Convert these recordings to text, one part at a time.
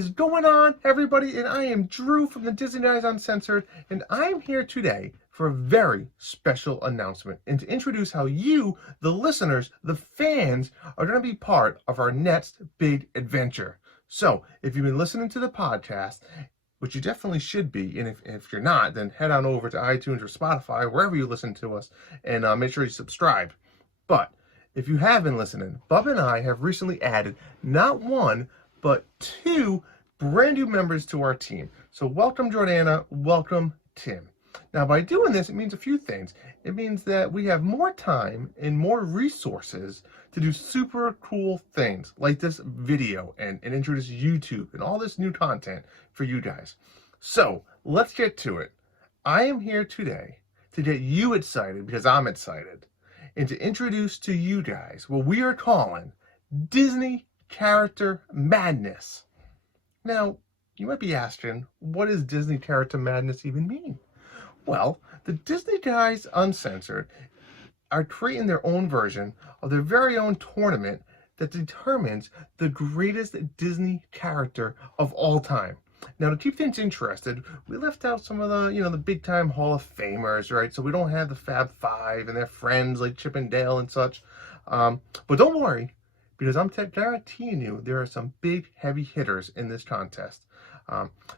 is going on, everybody? And I am Drew from the Disney Guys Uncensored, and I'm here today for a very special announcement and to introduce how you, the listeners, the fans, are going to be part of our next big adventure. So, if you've been listening to the podcast, which you definitely should be, and if you're not, then head on over to iTunes or Spotify, wherever you listen to us, and make sure you subscribe. But if you have been listening, Bub and I have recently added not one, but two brand new members to our team. So welcome Jordana, welcome Tim. Now by doing this, it means a few things. It means that we have more time and more resources to do super cool things like this video and introduce YouTube and all this new content for you guys. So let's get to it. I am here today to get you excited because I'm excited and to introduce to you guys what we are calling Disney Character Madness. Now, you might be asking, what does Disney Character Madness even mean? Well, the Disney Guys Uncensored are creating their own version of their very own tournament that determines the greatest Disney character of all time. Now, to keep things interested, we left out some of the big time Hall of Famers, right? So we don't have the Fab Five and their friends like Chip and Dale and such. But don't worry, because I'm guaranteeing you there are some big heavy hitters in this contest.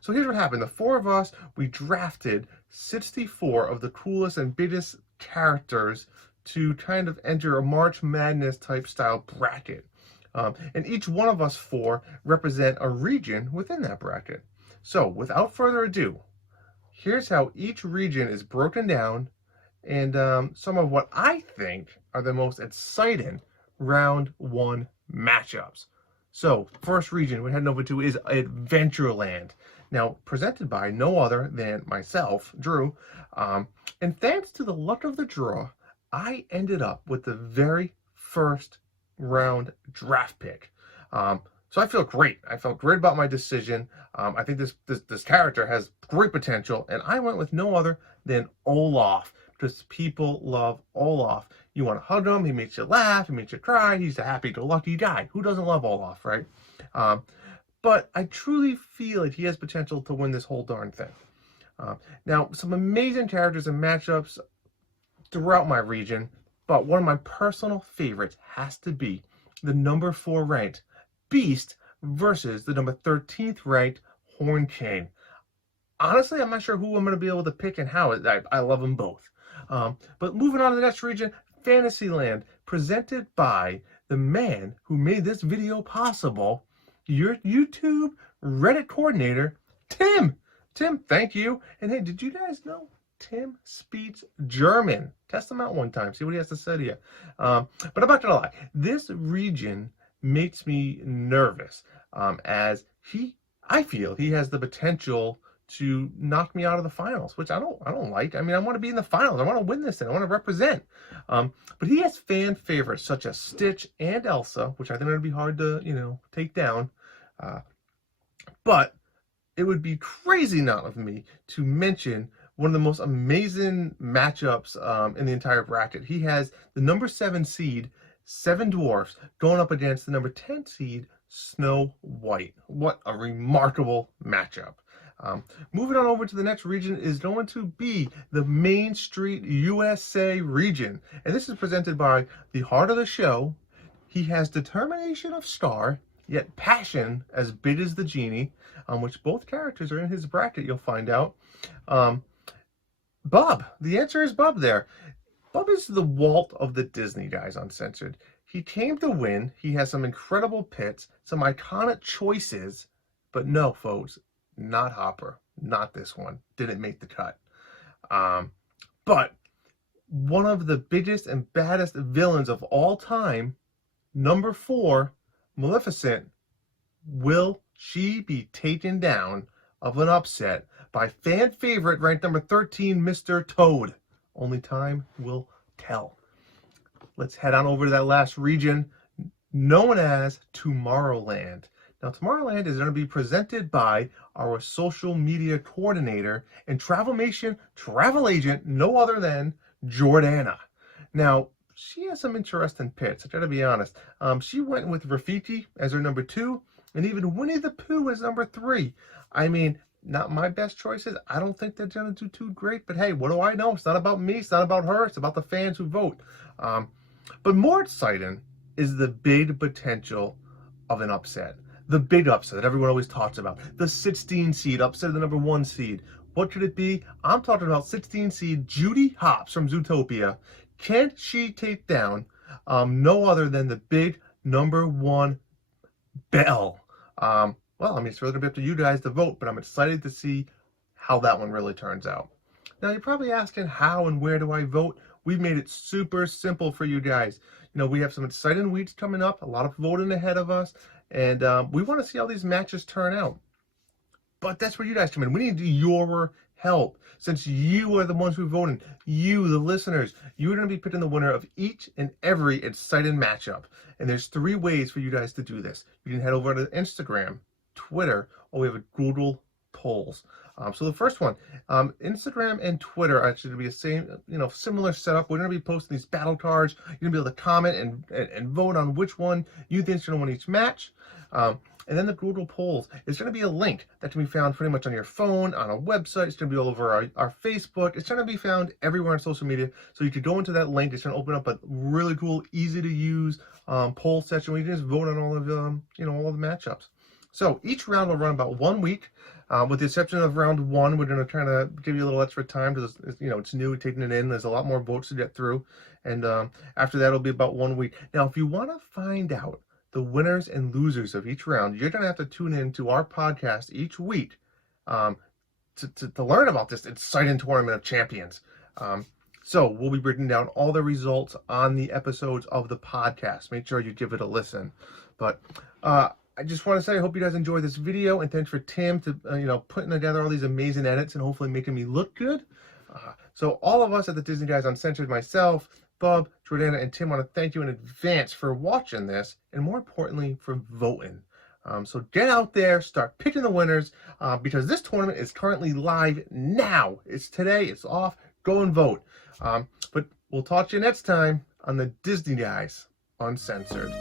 So here's what happened. The four of us, we drafted 64 of the coolest and biggest characters to kind of enter a March Madness type style bracket. And each one of us four represent a region within that bracket. So without further ado, here's how each region is broken down and some of what I think are the most exciting round one matchups. So first region we're heading over to is Adventureland. Now presented by no other than myself, Drew. And thanks to the luck of the draw, I ended up with the very first round draft pick. So I feel great. I felt great about my decision. I think this character has great potential, and I went with no other than Olaf, because people love Olaf. You want to hug him, he makes you laugh, he makes you cry, he's a happy-go-lucky guy. Who doesn't love Olaf, right? But I truly feel like he has potential to win this whole darn thing. Now, some amazing characters and matchups throughout my region, but one of my personal favorites has to be the number 4 ranked Beast versus the number 13th ranked Horn King. Honestly, I'm not sure who I'm going to be able to pick and how. I love them both. But moving on to the next region, Fantasyland, presented by the man who made this video possible, your YouTube Reddit coordinator, Tim. Tim, thank you. And hey, did you guys know Tim speaks German? Test him out one time, see what he has to say to you. But I'm not gonna lie, this region makes me nervous, as I feel he has the potential to knock me out of the finals, which I don't like. I mean, I want to be in the finals. I want to win this thing. I want to represent. But he has fan favorites such as Stitch and Elsa, which I think are going to be hard to, take down. But it would be crazy not of me to mention one of the most amazing matchups in the entire bracket. He has the number 7 seed, Seven Dwarfs, going up against the number 10 seed, Snow White. What a remarkable matchup. Moving on over to the next region is going to be the Main Street USA region. And this is presented by the heart of the show. He has determination of Star, yet passion as big as the genie, which both characters are in his bracket, you'll find out. Bub. The answer is Bub there. Bub is the Walt of the Disney Guys Uncensored. He came to win. He has some incredible pits, some iconic choices, but no, folks, not Hopper. Not this one. Didn't make the cut. But one of the biggest and baddest villains of all time, number 4, Maleficent, will she be taken down of an upset by fan favorite ranked number 13, Mr. Toad? Only time will tell. Let's head on over to that last region known as Tomorrowland. Now, Tomorrowland is going to be presented by our social media coordinator and Travelmation travel agent, no other than Jordana. Now, she has some interesting picks, I gotta be honest. She went with Rafiki as her number 2, and even Winnie the Pooh is number 3. I mean, not my best choices. I don't think they're going to do too great, but hey, what do I know? It's not about me. It's not about her. It's about the fans who vote. But more exciting is the big potential of an upset. The big upset that everyone always talks about. The 16 seed upset of the number 1 seed. What could it be? I'm talking about 16 seed Judy Hopps from Zootopia. Can she take down no other than the big number 1 Belle? Well, I mean, it's really going to be up to you guys to vote, but I'm excited to see how that one really turns out. Now, you're probably asking how and where do I vote? We've made it super simple for you guys. You know, we have some exciting weeks coming up, a lot of voting ahead of us, and we want to see how these matches turn out. But that's where you guys come in. We need your help. Since you are the ones who voted, you, the listeners, you're going to be picking the winner of each and every exciting matchup. And there's 3 ways for you guys to do this. You can head over to Instagram, Twitter, or we have a Google polls. So the first one, Instagram and Twitter are actually going to be the same, similar setup. We're going to be posting these battle cards. You're going to be able to comment and vote on which one you think is going to win each match. And then the Google polls is going to be a link that can be found pretty much on your phone, on a website. It's going to be all over our Facebook. It's going to be found everywhere on social media. So you could go into that link. It's going to open up a really cool, easy to use poll section where you can just vote on all of all of the matchups. So each round will run about 1 week, with the exception of round 1. We're going to try to give you a little extra time because it's new, taking it in. There's a lot more votes to get through, and after that it'll be about 1 week. Now, if you want to find out the winners and losers of each round, you're going to have to tune in to our podcast each week to learn about this exciting tournament of champions. So we'll be breaking down all the results on the episodes of the podcast. Make sure you give it a listen. But I just want to say I hope you guys enjoyed this video, and thanks for Tim to putting together all these amazing edits and hopefully making me look good. So all of us at the Disney Guys Uncensored, myself, Bob, Jordana, and Tim, want to thank you in advance for watching this, and more importantly, for voting. So get out there, start picking the winners, because this tournament is currently live now. It's today, it's off. Go and vote. But we'll talk to you next time on the Disney Guys Uncensored.